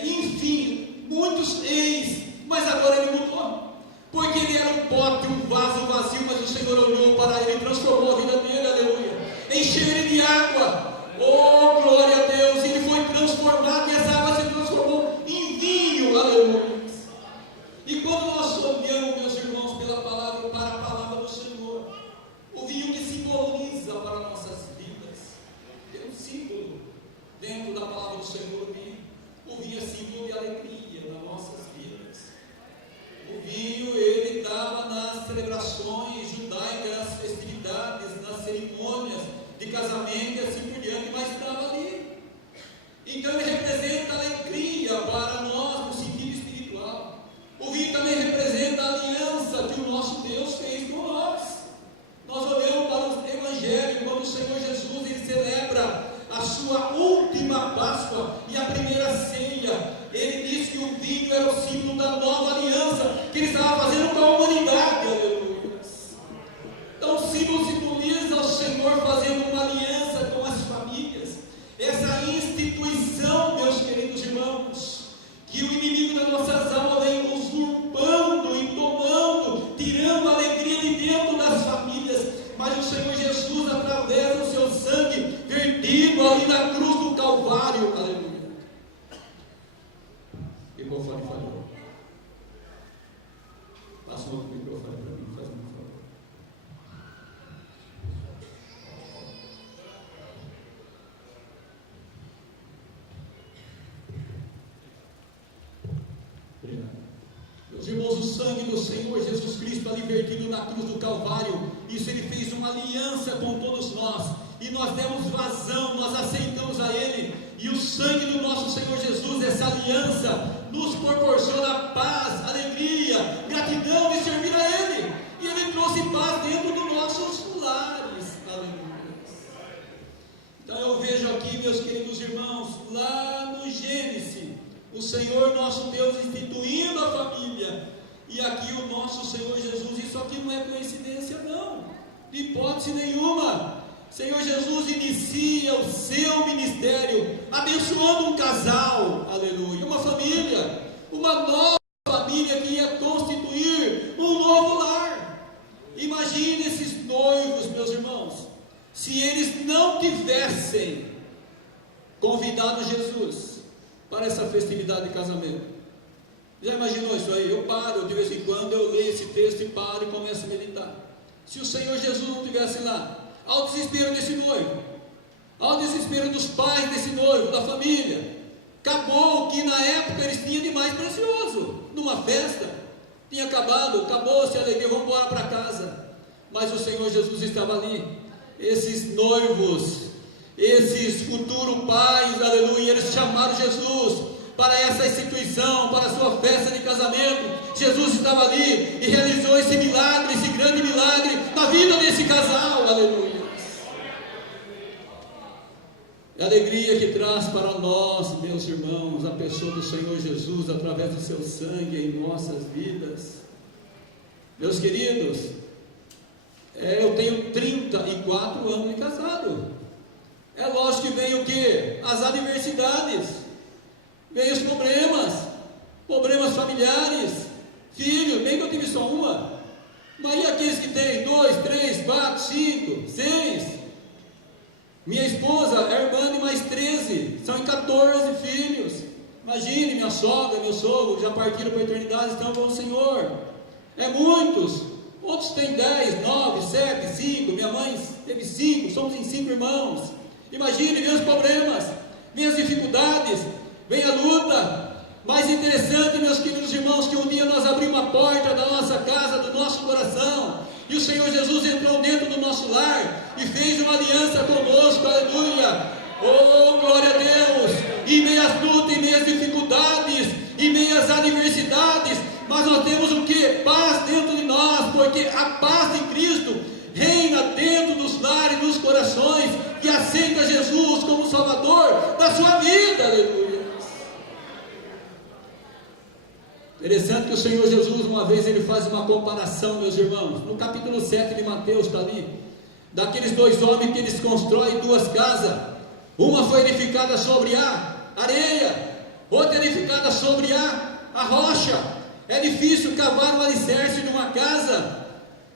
enfim, muitos ex, mas agora ele mudou, porque ele era um pote, um vaso vazio, mas o Senhor olhou para ele e transformou a vida dele, aleluia, encheu ele de água, oh glória a Deus, ele foi transformado, e essa água se transformou em vinho, aleluia. E quando nós olhamos, meus irmãos, para a palavra do Senhor, o vinho que simboliza para nossas vidas, tem um símbolo dentro da palavra do Senhor, o vinho é símbolo de alegria nas nossas vidas. O vinho, ele estava nas celebrações judaicas, nas festividades, nas cerimônias de casamento e assim por diante, mas estava ali. Então ele representa alegria para nós no sentido espiritual. O vinho também representa a aliança que o nosso Deus fez com nós. Nós olhamos para o Evangelho, quando o Senhor Jesus ele celebra ali na cruz do Calvário, aleluia. Microfone falhou. Passa um outro microfone para mim, faz um favor. Obrigado. Meus irmãos, o sangue do Senhor Jesus Cristo ali vertido na cruz do Calvário, isso ele fez uma aliança com todos nós, e nós demos vazão, nós aceitamos a Ele, e o sangue do nosso Senhor Jesus, essa aliança, nos proporciona paz, alegria, gratidão de servir a Ele, e Ele trouxe paz dentro dos nossos lares, aleluia. Então eu vejo aqui, meus queridos irmãos, lá no Gênesis, o Senhor nosso Deus instituindo a família, e aqui o nosso Senhor Jesus, isso aqui não é coincidência não, de hipótese nenhuma. Senhor Jesus inicia o seu ministério abençoando um casal, aleluia, uma família, uma nova família que ia constituir um novo lar. Imagine esses noivos, meus irmãos, se eles não tivessem convidado Jesus para essa festividade de casamento. Já imaginou isso aí? Eu paro, de vez em quando eu leio esse texto e paro e começo a meditar. Se o Senhor Jesus não estivesse lá, ao desespero desse noivo, ao desespero dos pais desse noivo, da família, acabou o que na época eles tinham de mais precioso, numa festa, tinha acabado, acabou-se a alegria, vamos embora para casa, mas o Senhor Jesus estava ali, esses noivos, esses futuros pais, aleluia, eles chamaram Jesus para essa instituição, para a sua festa de casamento. Jesus estava ali e realizou esse milagre, esse grande milagre na vida desse casal, aleluia. É a alegria que traz para nós, meus irmãos, a pessoa do Senhor Jesus, através do seu sangue em nossas vidas. Meus queridos, eu tenho 34 anos de casado. É lógico que vem o quê? As adversidades, vem os problemas familiares, filho, bem que eu tive só uma, mas e aqueles que têm 2, 3, 4, 5, 6? Minha esposa é irmã de mais 13, são 14 filhos. Imagine, minha sogra, meu sogro, já partiram para a eternidade, estão com o Senhor. É muitos, outros têm 10, 9, 7, 5, minha mãe teve 5, somos em 5 irmãos. Imagine, vem os problemas, vem as dificuldades, vem a luta. Mais interessante, meus queridos irmãos, que um dia nós abrimos a porta da nossa casa, do nosso coração, e o Senhor Jesus entrou dentro do nosso lar e fez uma aliança conosco, aleluia. Oh, glória a Deus! Em meio às lutas, em meio às dificuldades, em meio às adversidades, mas nós temos o que? Paz dentro de nós, porque a paz de Cristo reina dentro dos lares, dos corações, que aceita Jesus como Salvador da sua vida, aleluia. Interessante que o Senhor Jesus, uma vez, ele faz uma comparação, meus irmãos, no capítulo 7 de Mateus, está ali, daqueles 2 homens que eles constroem 2 casas, uma foi edificada sobre a areia, outra edificada sobre a rocha. É difícil cavar o alicerce de uma casa,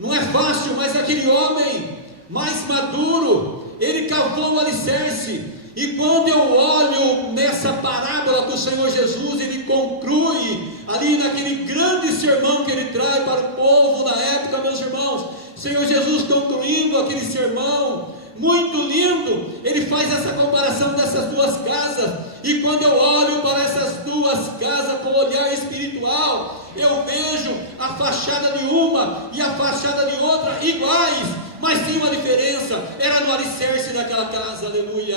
não é fácil, mas aquele homem mais maduro, ele cavou o alicerce. E quando eu olho nessa parábola que o Senhor Jesus, ele conclui ali naquele grande sermão que ele traz para o povo na época, meus irmãos, Senhor Jesus concluindo aquele sermão, muito lindo, ele faz essa comparação dessas 2 casas, e quando eu olho para essas 2 casas com olhar espiritual, eu vejo a fachada de uma e a fachada de outra iguais, mas tinha uma diferença, era no alicerce daquela casa, aleluia.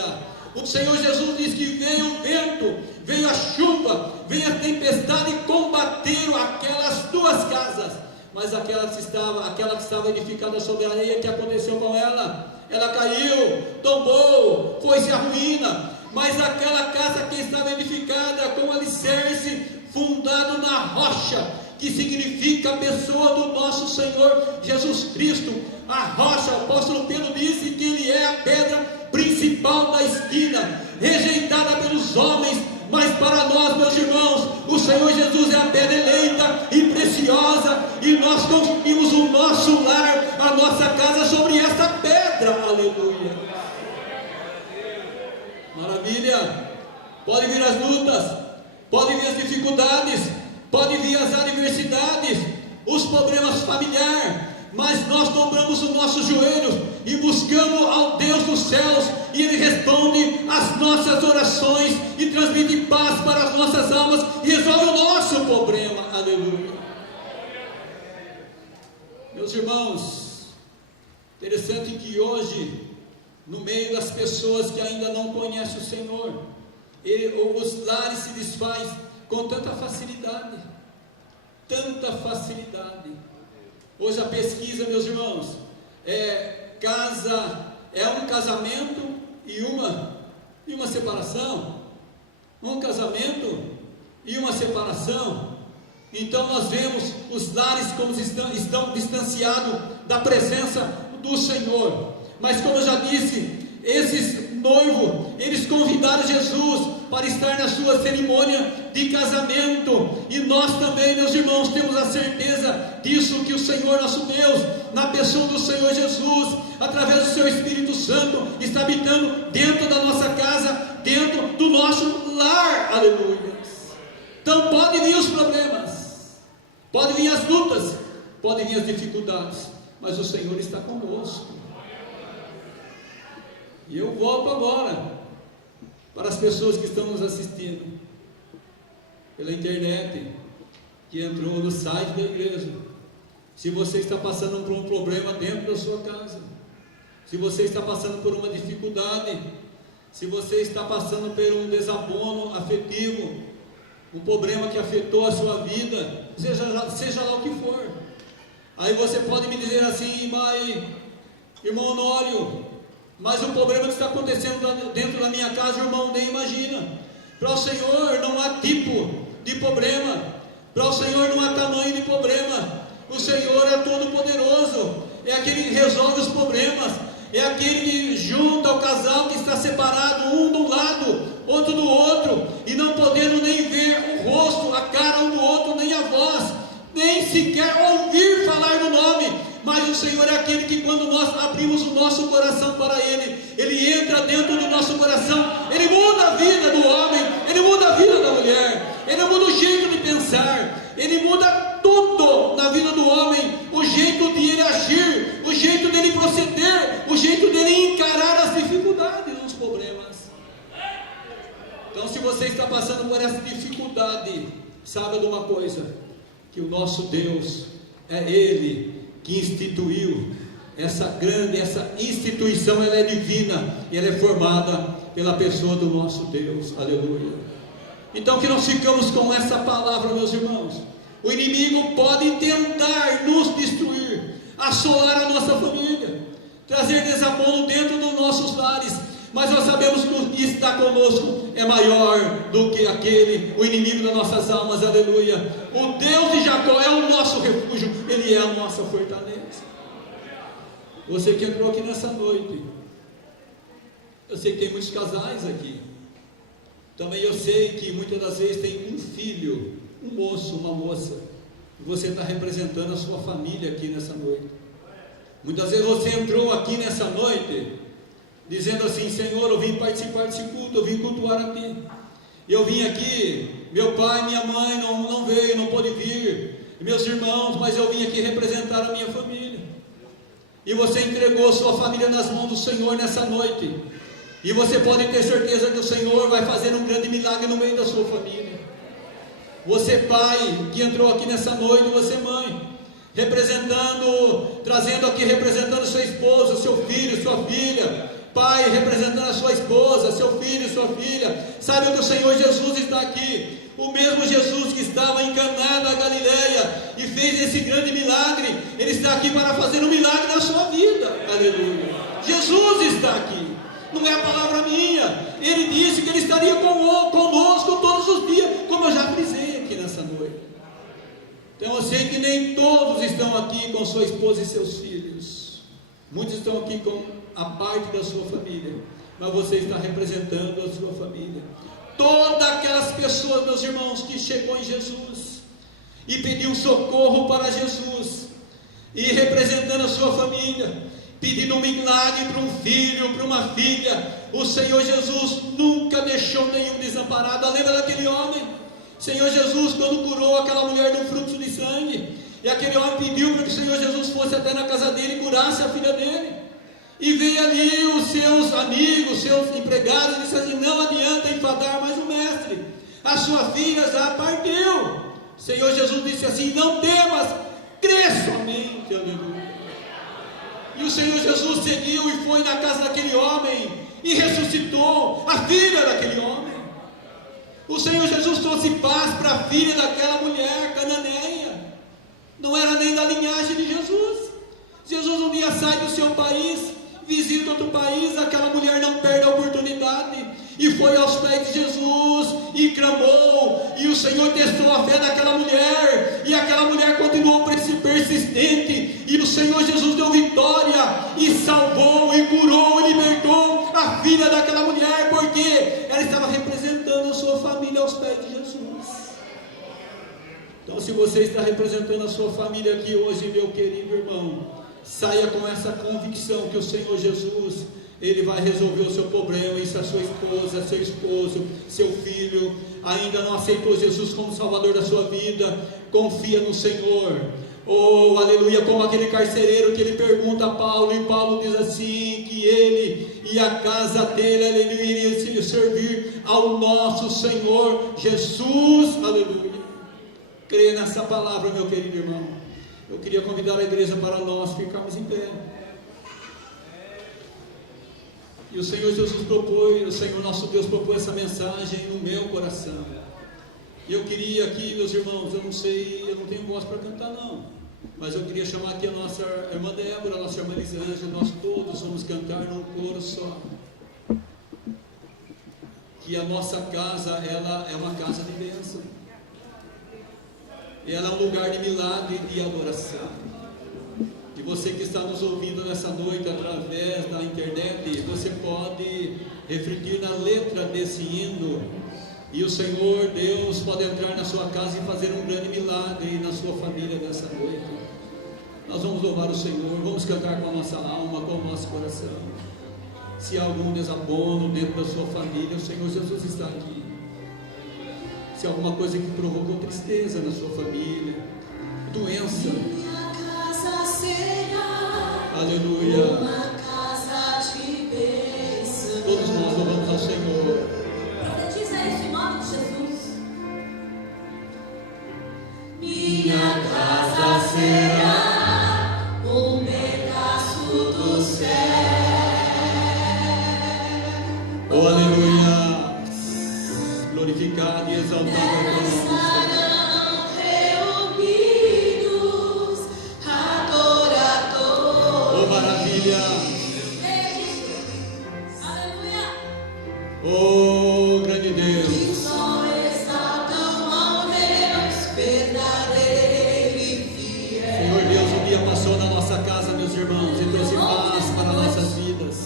O Senhor Jesus diz que veio o vento, veio a chuva, veio a tempestade e combateram aquelas 2 casas, mas aquela que estava edificada sobre a areia, que aconteceu com ela? Ela caiu, tombou, foi-se a ruína. Mas aquela casa que estava edificada com alicerce fundado na rocha, que significa a pessoa do nosso Senhor Jesus Cristo, a rocha, o apóstolo Pedro disse que ele é a pedra principal da esquina, rejeitada pelos homens, mas para nós, meus irmãos, o Senhor Jesus é a pedra eleita e preciosa, e nós construímos o nosso lar, a nossa casa sobre essa pedra, aleluia. Maravilha! Pode vir as lutas, pode vir as dificuldades, pode vir as adversidades, os problemas familiares, mas nós dobramos os nossos joelhos e buscamos ao Deus dos céus, e Ele responde às nossas orações e transmite paz para as nossas almas e resolve o nosso problema. Aleluia! Meus irmãos, interessante que hoje, no meio das pessoas que ainda não conhecem o Senhor, os lares se desfaz com tanta facilidade, tanta facilidade. Hoje a pesquisa, meus irmãos, é um casamento e uma separação, um casamento e uma separação. Então nós vemos os lares como estão distanciados da presença do Senhor. Mas como eu já disse, esses noivos, eles convidaram Jesus para estar na sua cerimônia de casamento, e nós também, meus irmãos, temos a certeza disso, que o Senhor nosso Deus, na pessoa do Senhor Jesus, através do seu Espírito Santo, está habitando dentro da nossa casa, dentro do nosso lar. Aleluia! Então podem vir os problemas, podem vir as lutas, podem vir as dificuldades, mas o Senhor está conosco. E eu volto agora para as pessoas que estão nos assistindo pela internet, que entrou no site da igreja. Se você está passando por um problema dentro da sua casa, se você está passando por uma dificuldade, se você está passando por um desabono afetivo, um problema que afetou a sua vida, seja lá o que for, aí você pode me dizer assim: mas irmão Honório, mas o problema que está acontecendo dentro da minha casa, irmão, nem imagina. Para o Senhor não há tipo de problema, para o Senhor não há tamanho de problema. O Senhor é todo poderoso, é aquele que resolve os problemas, é aquele que junta o casal que está separado, um do lado, outro do outro, e não podendo nem ver o rosto, a cara um do outro, nem a voz, nem sequer ouvir falar do nome. Mas o Senhor é aquele que, quando nós abrimos o nosso coração para Ele, Ele entra dentro do nosso coração, Ele muda a vida do homem, Ele muda a vida da mulher, Ele muda o jeito de pensar, Ele muda tudo na vida do homem, o jeito de ele agir, o jeito dele proceder, o jeito dele encarar as dificuldades, os problemas. Então, se você está passando por essa dificuldade, saiba de uma coisa, que o nosso Deus é Ele que instituiu essa instituição. Ela é divina, e ela é formada pela pessoa do nosso Deus. Aleluia! Então, que nós ficamos com essa palavra, meus irmãos. O inimigo pode tentar nos destruir, assolar a nossa família, trazer desabono dentro dos nossos lares, mas nós sabemos que o que está conosco é maior do que o inimigo das nossas almas. Aleluia! O Deus de Jacó é o nosso refúgio, Ele é a nossa fortaleza. Você que entrou aqui nessa noite, eu sei que tem muitos casais aqui, também eu sei que muitas das vezes tem um filho, um moço, uma moça, e você está representando a sua família aqui nessa noite. Muitas vezes você entrou aqui nessa noite dizendo assim: Senhor, eu vim participar desse culto, eu vim cultuar a Ti, eu vim aqui, meu pai, minha mãe não veio, não pôde vir, meus irmãos, mas eu vim aqui representar a minha família. E você entregou sua família nas mãos do Senhor nessa noite, e você pode ter certeza que o Senhor vai fazer um grande milagre no meio da sua família. Você pai que entrou aqui nessa noite, você mãe, trazendo aqui, representando sua esposa, seu filho, sua filha, pai representando a sua esposa, seu filho, sua filha, sabe que o Senhor Jesus está aqui, o mesmo Jesus que estava em Caná da Galileia e fez esse grande milagre, Ele está aqui para fazer um milagre na sua vida. Aleluia! Jesus está aqui, não é a palavra minha. Ele disse que Ele estaria conosco todos os dias, como eu já frisei aqui nessa noite. Então eu sei que nem todos estão aqui com sua esposa e seus filhos, muitos estão aqui com a parte da sua família, mas você está representando a sua família. Todas aquelas pessoas, meus irmãos, que chegou em Jesus e pediu socorro para Jesus, e representando a sua família, pedindo um milagre para um filho, para uma filha. O Senhor Jesus nunca deixou nenhum desamparado. Lembra daquele homem? Senhor Jesus, quando curou aquela mulher do fluxo de sangue, e aquele homem pediu para que o Senhor Jesus fosse até na casa dele e curasse a filha dele. E veio ali os seus amigos, seus empregados, e disse assim: não adianta enfadar mais o mestre, a sua filha já partiu. O Senhor Jesus disse assim: não temas, crê somente. Aleluia. E o Senhor Jesus seguiu e foi na casa daquele homem e ressuscitou a filha daquele homem. O Senhor Jesus trouxe paz para a filha daquela mulher cananeia. Não era nem da linhagem de Jesus. Jesus um dia sai do seu país, visita outro país, aquela mulher não perde a oportunidade e foi aos pés de Jesus e clamou, e o Senhor testou a fé daquela mulher, e aquela mulher continuou persistente, e o Senhor Jesus deu vitória e salvou e curou e libertou a filha daquela mulher, porque ela estava representando a sua família aos pés de Jesus. Então, se você está representando a sua família aqui hoje, meu querido irmão, saia com essa convicção que o Senhor Jesus, Ele vai resolver o seu problema. E se a sua esposa, seu esposo, seu filho ainda não aceitou Jesus como Salvador da sua vida, confia no Senhor. Oh, aleluia, como aquele carcereiro que ele pergunta a Paulo, e Paulo diz assim, que ele e a casa dele, aleluia, iriam servir ao nosso Senhor Jesus, aleluia. Crê nessa palavra, meu querido irmão. Eu queria convidar a igreja para nós ficarmos em pé. E o Senhor Jesus propôs, o Senhor nosso Deus propôs essa mensagem no meu coração. E eu queria aqui, meus irmãos, eu não sei, eu não tenho voz para cantar não, mas eu queria chamar aqui a nossa irmã Débora, a nossa irmã Elisângela, nós todos vamos cantar num coro só. Que a nossa casa, ela é uma casa de bênção. Ela é um lugar de milagre e de adoração. E você que está nos ouvindo nessa noite através da internet, você pode refletir na letra desse hino, e o Senhor Deus pode entrar na sua casa e fazer um grande milagre na sua família nessa noite. Nós vamos louvar o Senhor, vamos cantar com a nossa alma, com o nosso coração. Se há algum desabono dentro da sua família, o Senhor Jesus está aqui. Se há alguma coisa que provocou tristeza na sua família, doença, Minha casa será aleluia, uma casa de bênção. todos nós louvamos ao Senhor. Profetiza isso em nome de Jesus. Minha casa será um pedaço do céu. Oh, aleluia. Glorificado e exaltado é o nome do Estarão reunidos adoradores. Oh, maravilha. Aleluia. Oh, grande Deus. Que só exaltam ao Deus verdadeiro e fiel. Senhor Deus, um dia passou na nossa casa, meus irmãos, e trouxe paz para nossas vidas.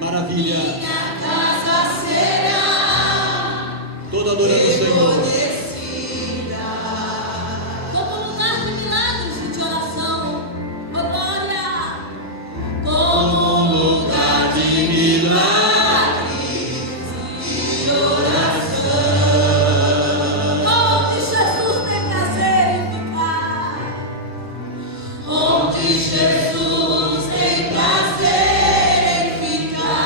Maravilha. Minha casa será Toda adorando o Senhor. reconhecida como lugar de milagres e de oração. Oh, glória! Como lugar de milagres e oração. Onde Jesus tem prazer em ficar. Onde Jesus tem prazer em ficar.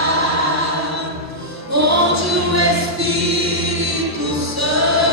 Onde o Espírito Santo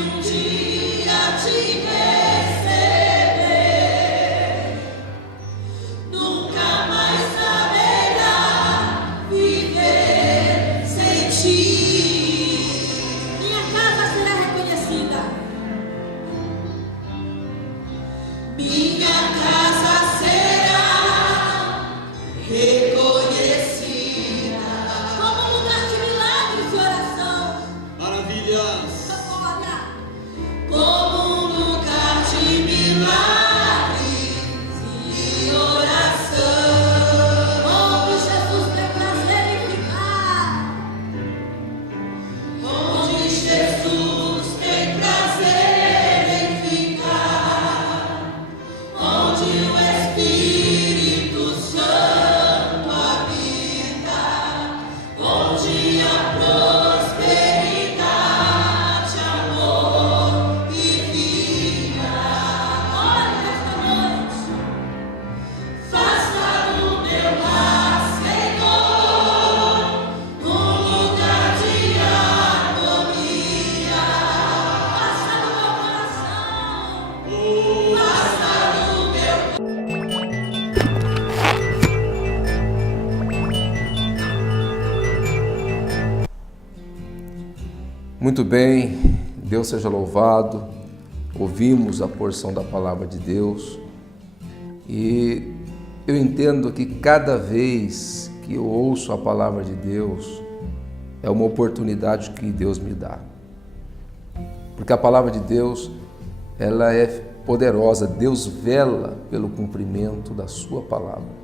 um dia te receber, nunca mais saberá viver sem ti. Minha casa será reconhecida. Minha casa será reconhecida como um lugar de milagres e oração. Maravilhas. Olha, como um lugar de milagres e oração, onde Jesus tem prazer em ficar, onde Jesus tem prazer em ficar, onde o Espírito Santo habita, onde a prosperidade, amor e vida. Olha esta noite, faça do meu lar, Senhor, um lugar de harmonia. Faça do meu coração, faça do meu. Muito bem, Deus seja louvado. Ouvimos a porção da palavra de Deus e eu entendo que cada vez que eu ouço a palavra de Deus é uma oportunidade que Deus me dá. Porque a palavra de Deus, ela é poderosa. Deus vela pelo cumprimento da sua palavra.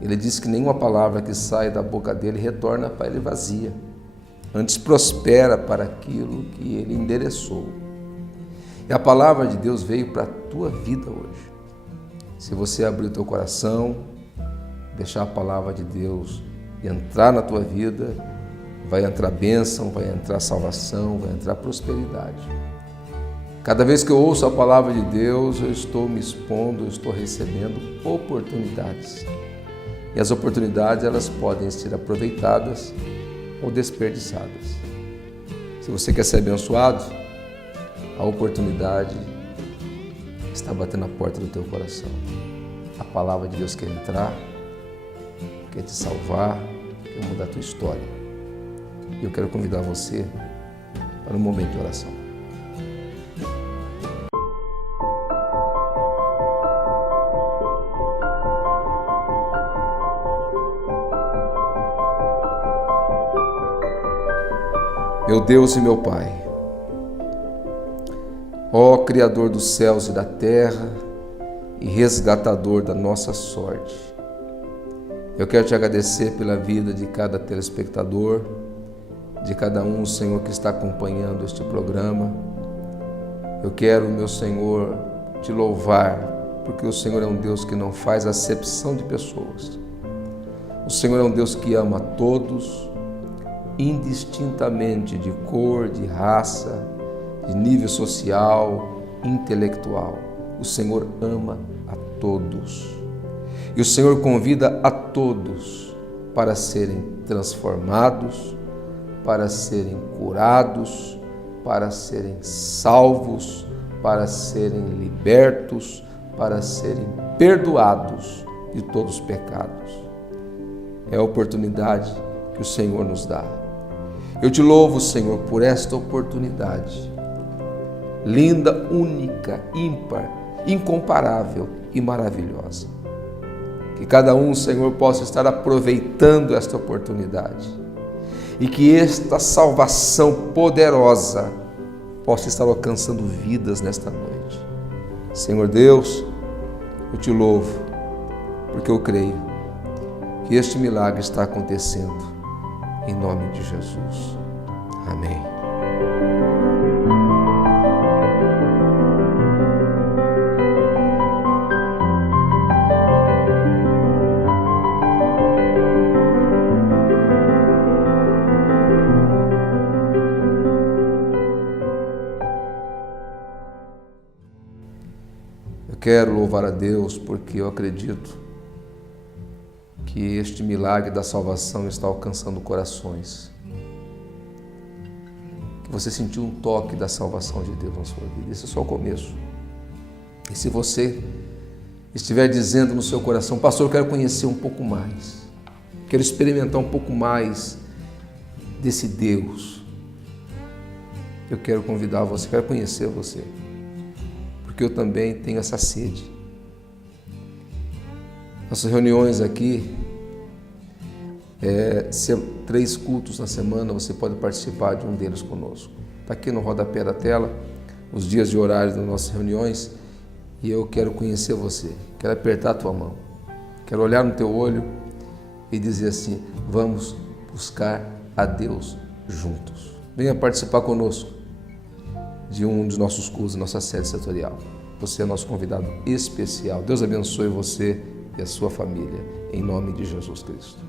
Ele diz que nenhuma palavra que sai da boca dele retorna para ele vazia. Antes prospera para aquilo que ele endereçou. E a palavra de Deus veio para a tua vida hoje. Se você abrir o teu coração, deixar a palavra de Deus entrar na tua vida, vai entrar bênção, vai entrar salvação, vai entrar prosperidade. Cada vez que eu ouço a palavra de Deus, eu estou me expondo, eu estou recebendo oportunidades. E as oportunidades, elas podem ser aproveitadas ou desperdiçadas. Se você quer ser abençoado, a oportunidade está batendo na porta do teu coração. A palavra de Deus quer entrar, quer te salvar, quer mudar a tua história. E eu quero convidar você para um momento de oração. Meu Deus e meu Pai, ó Criador dos céus e da terra e resgatador da nossa sorte, eu quero te agradecer pela vida de cada telespectador, de cada um, Senhor, que está acompanhando este programa. Eu quero, meu Senhor, te louvar, porque o Senhor é um Deus que não faz acepção de pessoas. O Senhor é um Deus que ama a todos, indistintamente de cor, de raça, de nível social, intelectual. O Senhor ama a todos. E o Senhor convida a todos para serem transformados, para serem curados, para serem salvos, para serem libertos, para serem perdoados de todos os pecados. É a oportunidade que o Senhor nos dá. Eu te louvo, Senhor, por esta oportunidade, linda, única, ímpar, incomparável e maravilhosa. Que cada um, Senhor, possa estar aproveitando esta oportunidade e que esta salvação poderosa possa estar alcançando vidas nesta noite. Senhor Deus, eu te louvo, porque eu creio que este milagre está acontecendo. Em nome de Jesus. Amém. Eu quero louvar a Deus porque eu acredito que este milagre da salvação está alcançando corações. você sentiu um toque da salvação de Deus na sua vida. Esse é só o começo. E se você estiver dizendo no seu coração, pastor, eu quero conhecer um pouco mais, quero experimentar um pouco mais desse Deus, eu quero convidar você, quero conhecer você, porque eu também tenho essa sede. Nossas reuniões aqui, 3 cultos na semana, você pode participar de um deles conosco. Está aqui no rodapé da tela os dias de horário das nossas reuniões, e eu quero conhecer você, quero apertar a tua mão, quero olhar no teu olho e dizer assim, vamos buscar a Deus juntos. Venha participar conosco de um dos nossos cultos, nossa sede setorial. Você é nosso convidado especial. Deus abençoe você e a sua família, em nome de Jesus Cristo.